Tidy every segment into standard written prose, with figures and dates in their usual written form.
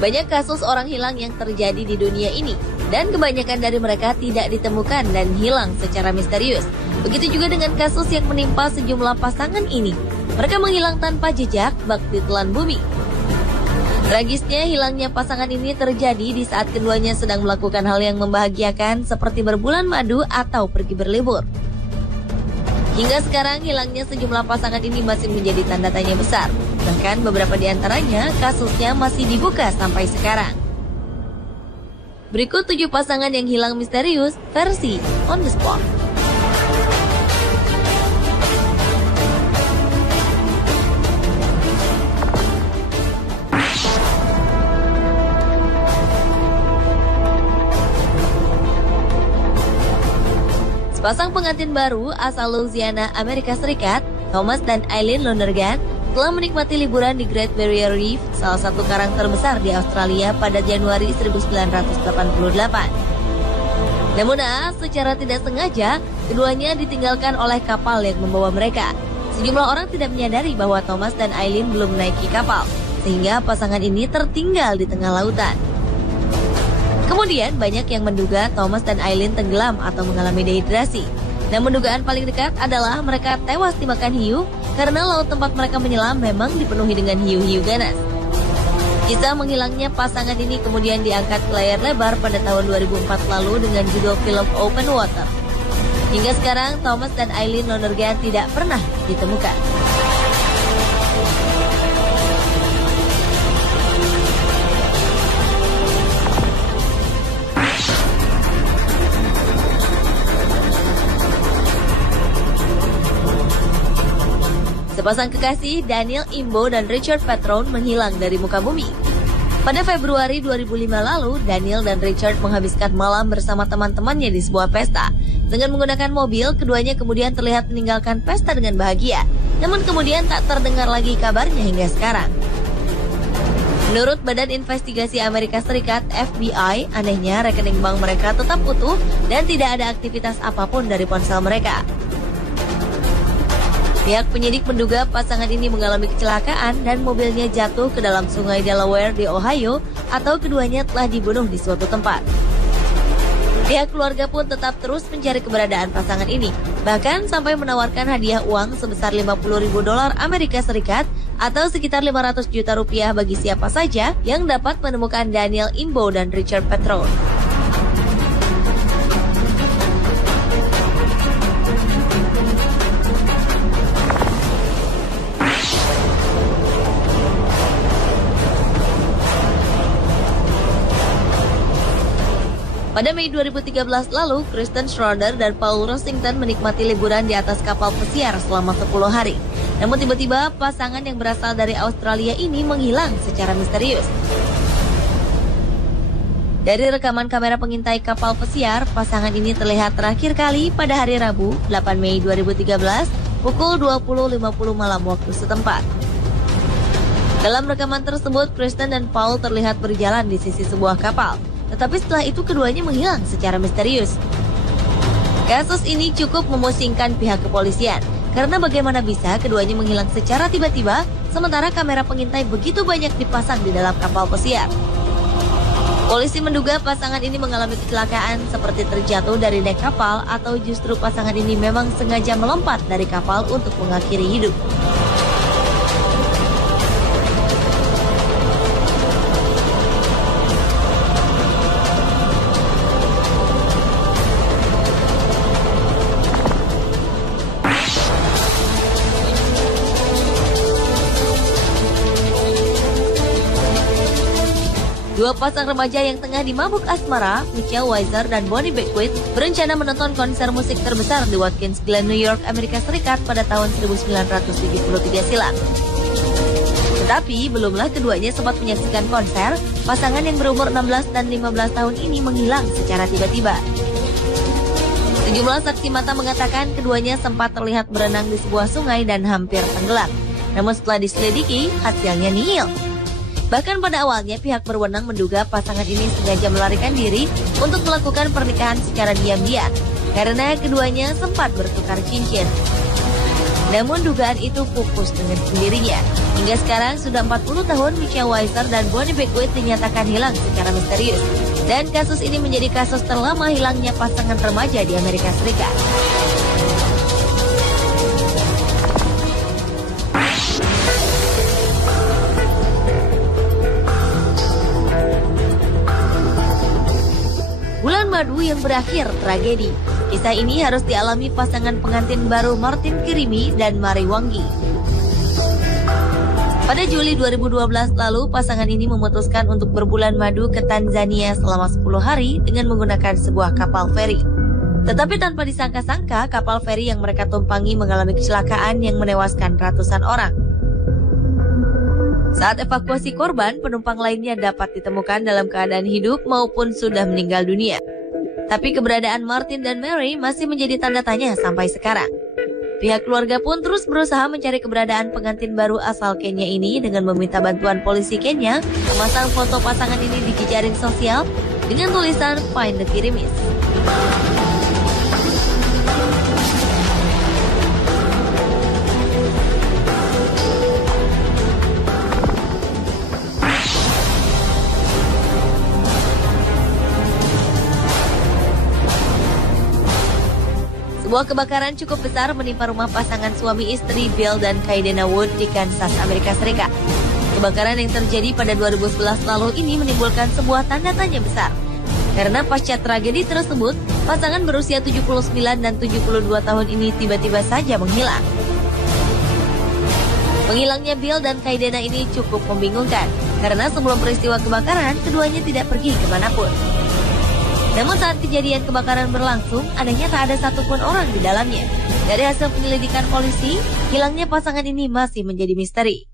Banyak kasus orang hilang yang terjadi di dunia ini, dan kebanyakan dari mereka tidak ditemukan dan hilang secara misterius. Begitu juga dengan kasus yang menimpa sejumlah pasangan ini. Mereka menghilang tanpa jejak bak ditelan bumi. Tragisnya, hilangnya pasangan ini terjadi di saat keduanya sedang melakukan hal yang membahagiakan seperti berbulan madu atau pergi berlibur. Hingga sekarang, hilangnya sejumlah pasangan ini masih menjadi tanda tanya besar. Bahkan beberapa di antaranya kasusnya masih dibuka sampai sekarang. Berikut 7 pasangan yang hilang misterius versi On The Spot. Sepasang pengantin baru asal Louisiana, Amerika Serikat, Thomas dan Eileen Lonergan, telah menikmati liburan di Great Barrier Reef, salah satu karang terbesar di Australia pada Januari 1988. Namun secara tidak sengaja, keduanya ditinggalkan oleh kapal yang membawa mereka. Sejumlah orang tidak menyadari bahwa Thomas dan Eileen belum menaiki kapal, sehingga pasangan ini tertinggal di tengah lautan. Kemudian banyak yang menduga Thomas dan Eileen tenggelam atau mengalami dehidrasi. Namun dugaan paling dekat adalah mereka tewas dimakan hiu karena laut tempat mereka menyelam memang dipenuhi dengan hiu-hiu ganas. Kisah menghilangnya pasangan ini kemudian diangkat ke layar lebar pada tahun 2004 lalu dengan judul film Open Water. Hingga sekarang Thomas dan Eileen Lonergan tidak pernah ditemukan. Sepasang kekasih Daniel Imbo dan Richard Petrone menghilang dari muka bumi. Pada Februari 2005 lalu, Daniel dan Richard menghabiskan malam bersama teman-temannya di sebuah pesta. Dengan menggunakan mobil, keduanya kemudian terlihat meninggalkan pesta dengan bahagia. Namun kemudian tak terdengar lagi kabarnya hingga sekarang. Menurut Badan Investigasi Amerika Serikat FBI, anehnya rekening bank mereka tetap utuh dan tidak ada aktivitas apapun dari ponsel mereka. Pihak penyidik menduga pasangan ini mengalami kecelakaan dan mobilnya jatuh ke dalam sungai Delaware di Ohio atau keduanya telah dibunuh di suatu tempat. Pihak keluarga pun tetap terus mencari keberadaan pasangan ini, bahkan sampai menawarkan hadiah uang sebesar $50.000 Amerika Serikat atau sekitar 500 juta rupiah bagi siapa saja yang dapat menemukan Daniel Imbo dan Richard Petrone. Pada Mei 2013 lalu, Kristen Schroeder dan Paul Rossington menikmati liburan di atas kapal pesiar selama 10 hari. Namun tiba-tiba pasangan yang berasal dari Australia ini menghilang secara misterius. Dari rekaman kamera pengintai kapal pesiar, pasangan ini terlihat terakhir kali pada hari Rabu, 8 Mei 2013, pukul 20.50 malam waktu setempat. Dalam rekaman tersebut, Kristen dan Paul terlihat berjalan di sisi sebuah kapal. Tetapi setelah itu keduanya menghilang secara misterius. Kasus ini cukup memusingkan pihak kepolisian, karena bagaimana bisa keduanya menghilang secara tiba-tiba, sementara kamera pengintai begitu banyak dipasang di dalam kapal pesiar. Polisi menduga pasangan ini mengalami kecelakaan seperti terjatuh dari dek kapal atau justru pasangan ini memang sengaja melompat dari kapal untuk mengakhiri hidup. Dua pasang remaja yang tengah dimabuk asmara, Michelle Weiser dan Bonnie Beckwith, berencana menonton konser musik terbesar di Watkins Glen, New York, Amerika Serikat pada tahun 1973 silam. Tetapi belumlah keduanya sempat menyaksikan konser, pasangan yang berumur 16 dan 15 tahun ini menghilang secara tiba-tiba. Sejumlah saksi mata mengatakan keduanya sempat terlihat berenang di sebuah sungai dan hampir tenggelam. Namun setelah diselidiki, hasilnya nihil. Bahkan pada awalnya pihak berwenang menduga pasangan ini sengaja melarikan diri untuk melakukan pernikahan secara diam-diam karena keduanya sempat bertukar cincin. Namun dugaan itu pupus dengan sendirinya. Hingga sekarang sudah 40 tahun Michelle Weiser dan Bonnie Beckwith dinyatakan hilang secara misterius. Dan kasus ini menjadi kasus terlama hilangnya pasangan remaja di Amerika Serikat. Bulan madu yang berakhir tragedi. Kisah ini harus dialami pasangan pengantin baru Martin Kirimi dan Mari Wangi. Pada Juli 2012 lalu, pasangan ini memutuskan untuk berbulan madu ke Tanzania selama 10 hari dengan menggunakan sebuah kapal feri. Tetapi tanpa disangka-sangka, kapal feri yang mereka tumpangi mengalami kecelakaan yang menewaskan ratusan orang. Saat evakuasi korban, penumpang lainnya dapat ditemukan dalam keadaan hidup maupun sudah meninggal dunia. Tapi keberadaan Martin dan Mary masih menjadi tanda tanya sampai sekarang. Pihak keluarga pun terus berusaha mencari keberadaan pengantin baru asal Kenya ini dengan meminta bantuan polisi Kenya memasang foto pasangan ini di jejaring sosial dengan tulisan Find the Kirimis. Sebuah kebakaran cukup besar menimpa rumah pasangan suami istri Bill dan Kaidena Wood di Kansas, Amerika Serikat. Kebakaran yang terjadi pada 2011 lalu ini menimbulkan sebuah tanda tanya besar. Karena pasca tragedi tersebut, pasangan berusia 79 dan 72 tahun ini tiba-tiba saja menghilang. Menghilangnya Bill dan Kaidena ini cukup membingungkan, karena sebelum peristiwa kebakaran, keduanya tidak pergi kemanapun. Namun saat kejadian kebakaran berlangsung, adanya tak ada satupun orang di dalamnya. Dari hasil penyelidikan polisi, hilangnya pasangan ini masih menjadi misteri.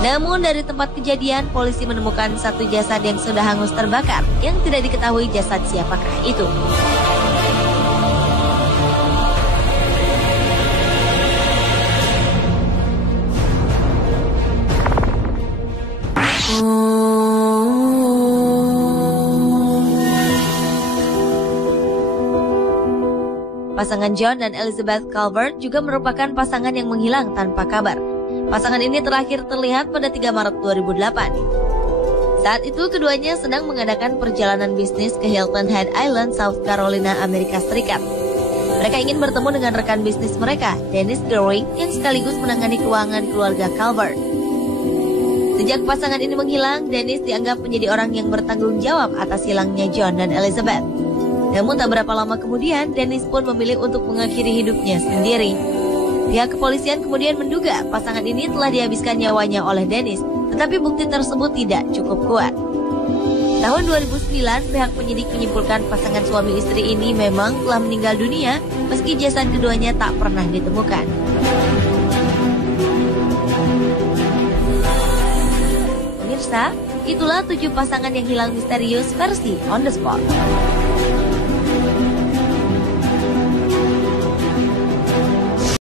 Namun dari tempat kejadian, polisi menemukan satu jasad yang sudah hangus terbakar, yang tidak diketahui jasad siapakah itu. Pasangan John dan Elizabeth Calvert juga merupakan pasangan yang menghilang tanpa kabar. Pasangan ini terakhir terlihat pada 3 Maret 2008. Saat itu keduanya sedang mengadakan perjalanan bisnis ke Hilton Head Island, South Carolina, Amerika Serikat. Mereka ingin bertemu dengan rekan bisnis mereka, Dennis Goring, yang sekaligus menangani keuangan keluarga Calvert. Sejak pasangan ini menghilang, Dennis dianggap menjadi orang yang bertanggung jawab atas hilangnya John dan Elizabeth. Namun tak berapa lama kemudian, Dennis pun memilih untuk mengakhiri hidupnya sendiri. Pihak kepolisian kemudian menduga pasangan ini telah dihabiskan nyawanya oleh Dennis, tetapi bukti tersebut tidak cukup kuat. Tahun 2009, pihak penyidik menyimpulkan pasangan suami istri ini memang telah meninggal dunia, meski jasad keduanya tak pernah ditemukan. Pemirsa, itulah 7 pasangan yang hilang misterius versi On The Spot.